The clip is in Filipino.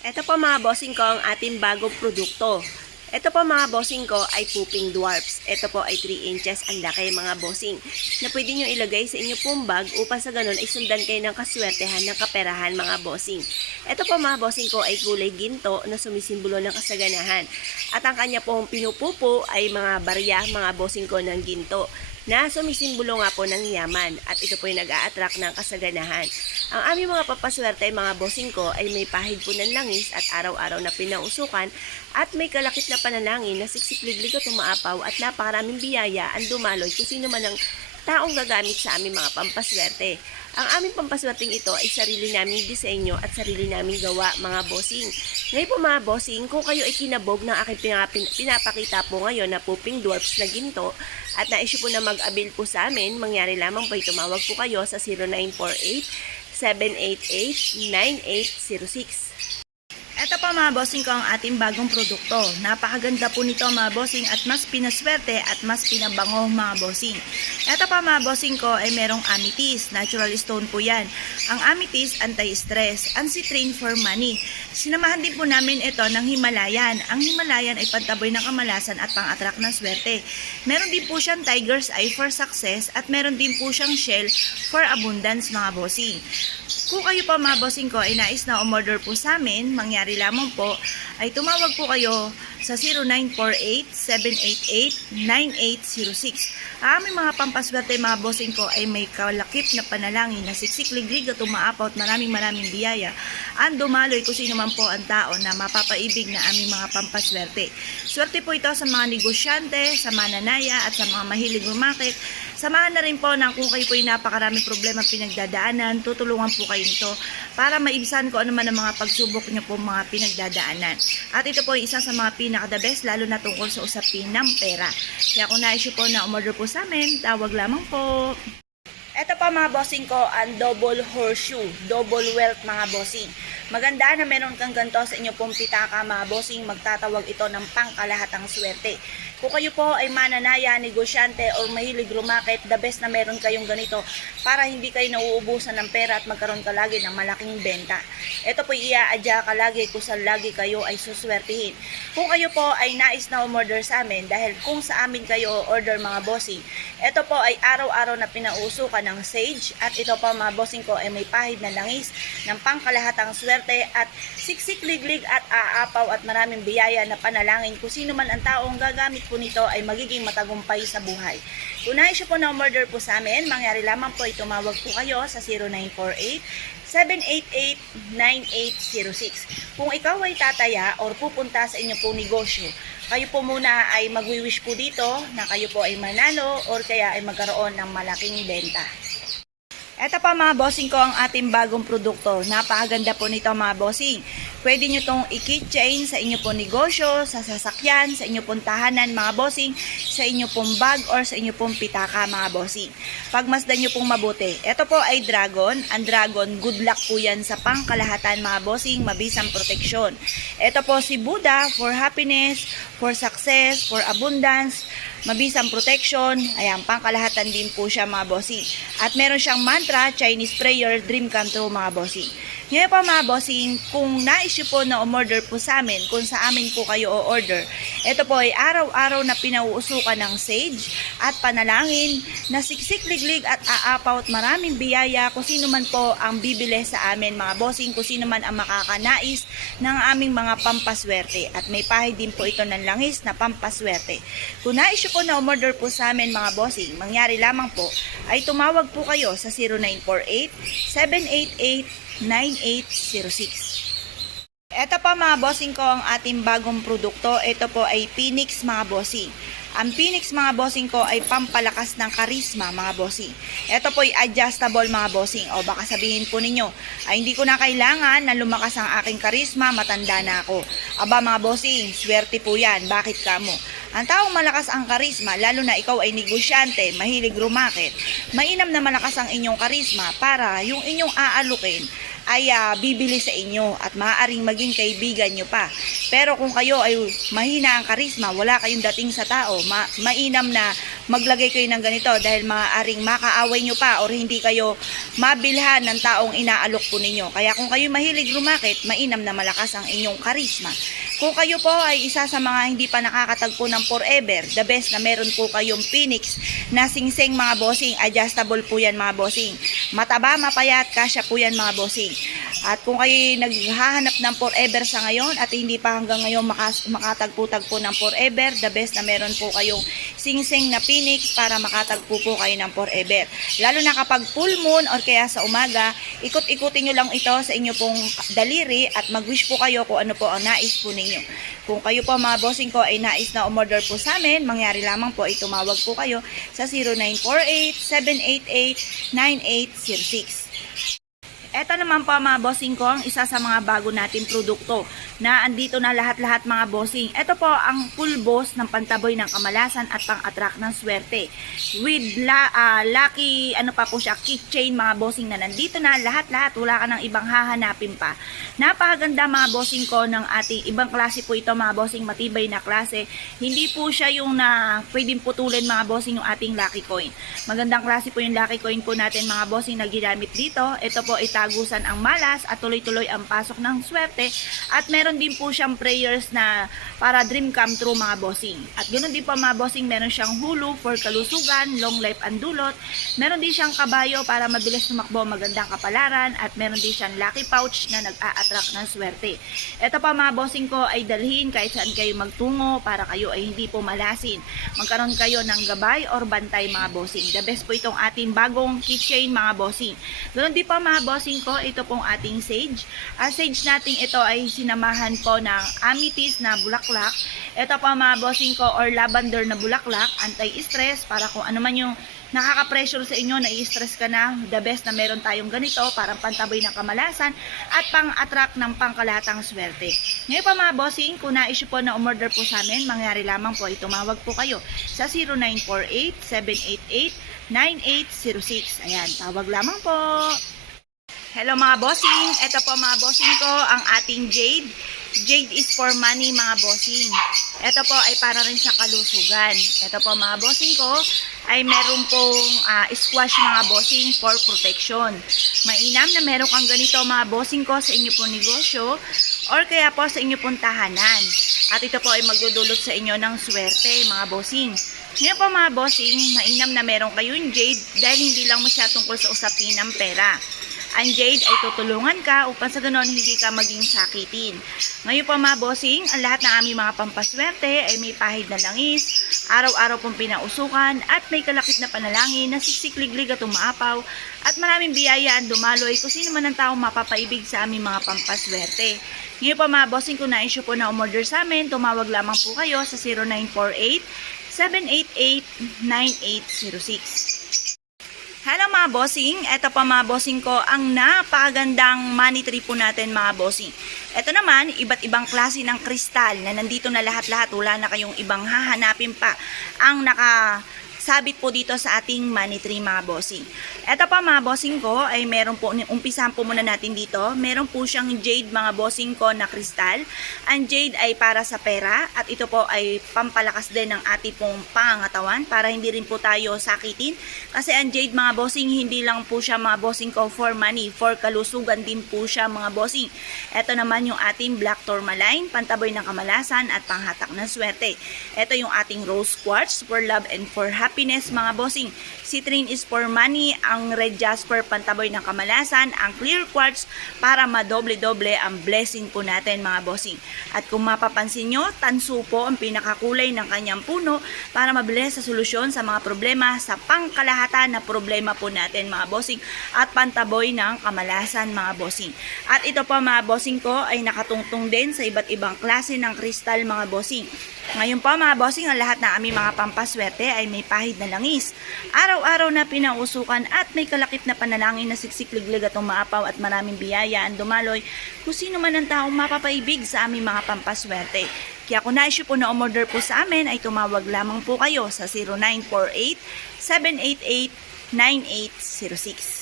Ito po mga bossing ko ang ating bagong produkto. Ito po mga bossing ko ay pooping dwarfs. Ito po ay 3 inches ang laki mga bossing na pwede nyo ilagay sa inyo pong bag upang sa ganun ay sundan kayo ng kaswertehan ng kaperahan mga bossing. Ito po mga bossing ko ay kulay ginto na sumisimbolo ng kasaganahan. At ang kanya pong pinupupo ay mga barya mga bossing ko ng ginto na sumisimbolo nga po ng yaman at ito po yung nag-a-attract ng kasaganahan. Ang aming mga papaswerte mga bossing ko ay may pahid po ng langis at araw-araw na pinausukan at may kalakip na panalangin na siksik-liglig at umaapaw at napakaraming biyaya ang dumaloy kung sino man ang taong gagamit sa aming mga pampaswerte. Ang aming pampaswerteng ito ay sarili naming disenyo at sarili naming gawa mga bossing. Ngayon po mga bossing, kung kayo ay kinabog ng aking pinapakita po ngayon na pooping dwarfs na ginto at naisyo po na mag-avail po sa amin, mangyari lamang po tumawag po kayo sa 0948-788-9806. Ito pa mga bossing ko ang ating bagong produkto. Napakaganda po nito mga bossing at mas pinaswerte at mas pinabango mga bossing. Ito pa mga bossing ko ay merong amethyst. Natural stone po yan. Ang amethyst anti-stress. Ang citrine for money. Sinamahan din po namin ito ng Himalayan. Ang Himalayan ay pantaboy ng kamalasan at pang-attract ng swerte. Meron din po siyang tiger's eye for success at meron din po siyang shell for abundance mga bossing. Kung kayo pa mga bossing ko ay nais na umorder po sa amin, mangyari lamang po ay tumawag po kayo sa 0948-788-9806. Ang aming mga pampaswerte mga bossing ko ay may kalakip na panalangin na siksik-liglig at umaapaw at maraming biyaya. Ang dumaloy kung sino man po ang tao na mapapaibig na aming mga pampaswerte. Swerte po ito sa mga negosyante, sa mananaya at sa mga mahilig umakit. Samahan na rin po ng kung kayo po ay napakaraming problema pinagdadaanan, tutulungan po kayo nito para maibsan ko ano man ang mga pagsubok niyo po mga pinagdadaanan. At ito po ay isa sa mga pinaka-the best lalo na tungkol sa usapin ng pera. Kaya kung na-issue po na umorder po sa amin, tawag lamang po. Ito pa mga bossing ko, ang double horseshoe, double wealth mga bossing. Maganda na meron kang ganito sa inyo pong pitaka mga bossing, magtatawag ito ng pangkalahatang swerte. Kung kayo po ay mananaya, negosyante o mahilig rumakit, the best na meron kayong ganito para hindi kayo nauubusan ng pera at magkaroon ka lagi ng malaking benta. Ito po iaadya ka lagi kung saan lagi kayo ay suswertihin. Kung kayo po ay nais na umorder sa amin dahil kung sa amin kayo order mga bossing, ito po ay araw-araw na pinausukan ng sage at ito po mga bossing ko ay may pahid na langis ng pangkalahatang swerte at siksik-liglig at aapaw at maraming biyaya na panalangin kung sino man ang taong gagamit po nito ay magiging matagumpay sa buhay. Kung nais po na umorder po sa amin, mangyari lamang po ay tumawag po kayo sa 0948-788-9806. Kung ikaw ay tataya or pupunta sa inyo pong negosyo, kayo po muna ay magwi-wish po dito na kayo po ay manalo or kaya ay magkaroon ng malaking benta. Ito pa mga bossing ko ang ating bagong produkto. Napakaganda po nito mga bossing. Pwede nyo itong i-keychain sa inyo pong negosyo, sa sasakyan, sa inyo pong tahanan mga bossing, sa inyo pong bag or sa inyo pong pitaka mga bossing. Pagmasdan nyo pong mabuti. Ito po ay dragon. Ang dragon, good luck po yan sa pangkalahatan mga bossing, mabisang proteksyon. Ito po si Buddha for happiness, for success, for abundance, mabisang protection. Ayan, pangkalahatan din po siya mga bossing. At meron siyang mantra, Chinese prayer, dream come true mga bossing. Ngayon po mga bossing, kung na-issue po na umorder po sa amin, kung sa amin po kayo o-order, ito po ay araw-araw na pinauusukan ng sage at panalangin na siksik-liglig at aapaw at maraming biyaya kung sino man po ang bibili sa amin mga bossing, kung sino man ang makakanais ng aming mga pampaswerte. At may pahid din po ito ng langis na pampaswerte. Kung na-issue po na umorder po sa amin mga bossing, mangyari lamang po ay tumawag po kayo sa 0948-788-9806. Ito pa mga bossing ko ang ating bagong produkto. Ito po ay Phoenix mga bossing. Ang Phoenix mga bossing ko ay pampalakas ng karisma mga bossing. Ito po ay adjustable mga bossing. O baka sabihin po ninyo, ay hindi ko na kailangan na lumakas ang aking karisma, matanda na ako. Aba mga bossing, swerte po yan. Bakit kamo? Ang taong malakas ang karisma, lalo na ikaw ay negosyante, mahilig rumakit, mainam na malakas ang inyong karisma para yung inyong aalukin ay bibili sa inyo at maaaring maging kaibigan nyo pa. Pero kung kayo ay mahina ang karisma, wala kayong dating sa tao, mainam na maglagay kayo ng ganito dahil maaaring makaaway nyo pa or hindi kayo mabilhan ng taong inaalok po ninyo. Kaya kung kayo mahilig rumakit, mainam na malakas ang inyong karisma. Kung kayo po ay isa sa mga hindi pa nakakatagpo ng forever, the best na meron po kayong Phoenix na singsing mga bossing, adjustable po yan mga bossing. Mataba, mapayat, kasya po yan mga bossing. At kung kayo naghahanap ng forever sa ngayon at hindi pa hanggang ngayon makatagpo-tagpo ng forever, the best na meron po kayong singsing na Phoenix para makatagpo po kayo ng forever. Lalo na kapag full moon or kaya sa umaga, ikot-ikutin nyo lang ito sa inyo pong daliri at mag-wish po kayo kung ano po ang nais po ninyo. Kung kayo po mga bossing ko ay nais na umorder po sa amin, mangyari lamang po ay tumawag po kayo sa 0948-788-9806. Ito naman po mga bossing ko, ang isa sa mga bago nating produkto na andito na lahat-lahat mga bossing. Ito po ang full boss ng pantaboy ng kamalasan at pang-attract ng swerte. With lucky, ano pa po siya, keychain mga bossing na nandito na lahat-lahat. Wala ka ng ibang hahanapin pa. Napakaganda mga bossing ko ng ating ibang klase po ito mga bossing, matibay na klase. Hindi po siya yung na pwedeng putulin mga bossing yung ating lucky coin. Magandang klase po yung lucky coin po natin mga bossing na ginamit dito. Ito po itagusan ang malas at tuloy-tuloy ang pasok ng swerte. At meron din po siyang prayers na para dream come true mga bossing. At ganoon din po mga bossing, meron siyang hulu for kalusugan, long life and dulot. Meron din siyang kabayo para mabilis tumakbo, magandang kapalaran. At meron din siyang lucky pouch na nag-a-attract ng swerte. Ito pa mga bossing ko ay dalhin kahit saan kayo magtungo para kayo ay hindi po malasin. Magkaroon kayo ng gabay or bantay mga bossing. The best po itong ating bagong keychain mga bossing. Ganoon din po mga bossing ko, ito pong ating sage. Sage natin ito ay sinamahan po ng amethyst na bulaklak. Ito po mga bossing ko or lavender na bulaklak, anti-stress para kung ano man yung nakaka-pressure sa inyo, nai-stress ka na, the best na meron tayong ganito, parang pantaboy ng kamalasan at pang-attract ng pangkalahatang swerte. Ngayon pa mga bossing, kung na-issue po na umorder po sa amin, mangyari lamang po ay tumawag po kayo sa 0948-788-9806. Ayan, tawag lamang po. Hello mga bossing, ito po mga bossing ko, ang ating jade. Jade is for money mga bossing. Ito po ay para rin sa kalusugan. Ito po mga bossing ko ay meron pong squash mga bossing for protection. Mainam na meron kang ganito mga bossing ko sa inyo pong negosyo or kaya po sa inyo pong tahanan. At ito po ay magdudulot sa inyo ng swerte mga bossing. Ngayon po mga bossing, mainam na meron kayong jade dahil hindi lang masya tungkol sa usapin ng pera. Ang jade ay tutulungan ka upang sa ganon hindi ka maging sakitin. Ngayon po mga bossing, ang lahat ng aming mga pampaswerte ay may pahid na langis, araw-araw pong pinausukan at may kalakip na panalangin na siksikliglig at umaapaw at maraming biyaya ang dumaloy kung sino man ang taong mapapaibig sa aming mga pampaswerte. Ngayon po mga bossing, kung na-issue po na umorder sa amin, tumawag lamang po kayo sa 0948-788-9806. Hello mga bossing, eto pa mga bossing ko ang napakagandang money tree po natin mga bossing. Ito naman, iba't ibang klase ng kristal na nandito na lahat-lahat, wala na kayong ibang hahanapin pa ang nakasabit po dito sa ating money tree mga bossing. Ito pa mga bossing ko ay meron po, umpisahan po muna natin dito, meron po siyang jade mga bossing ko na kristal. Ang jade ay para sa pera at ito po ay pampalakas din ng ating pong pangangatawan para hindi rin po tayo sakitin. Kasi ang jade mga bossing, hindi lang po siya mga bossing ko for money, for kalusugan din po siya mga bossing. Ito naman yung ating black tourmaline, pantaboy ng kamalasan at panghatak ng swerte. Ito yung ating rose quartz for love and for happiness mga bossing. Citrine is for money, ang red jasper pantaboy ng kamalasan, ang clear quartz para madoble-doble ang blessing po natin mga bossing. At kung mapapansin nyo, tanso po ang pinakakulay ng kanyang puno para mabilis sa solusyon sa mga problema sa pangkalahatan na problema po natin mga bossing at pantaboy ng kamalasan mga bossing. At ito po mga bossing ko ay nakatungtong din sa iba't ibang klase ng kristal mga bossing. Ngayon po mga bossing, ang lahat ng aming mga pampaswerte ay may pahid na langis. Araw-araw na pinausukan at may kalakip na panalangin na siksikliglig at umaapaw at maraming biyaya ang dumaloy kung sino man ang taong mapapaibig sa aming mga pampaswerte. Kaya kung na-issue po na umorder po sa amin ay tumawag lamang po kayo sa 0948-788-9806.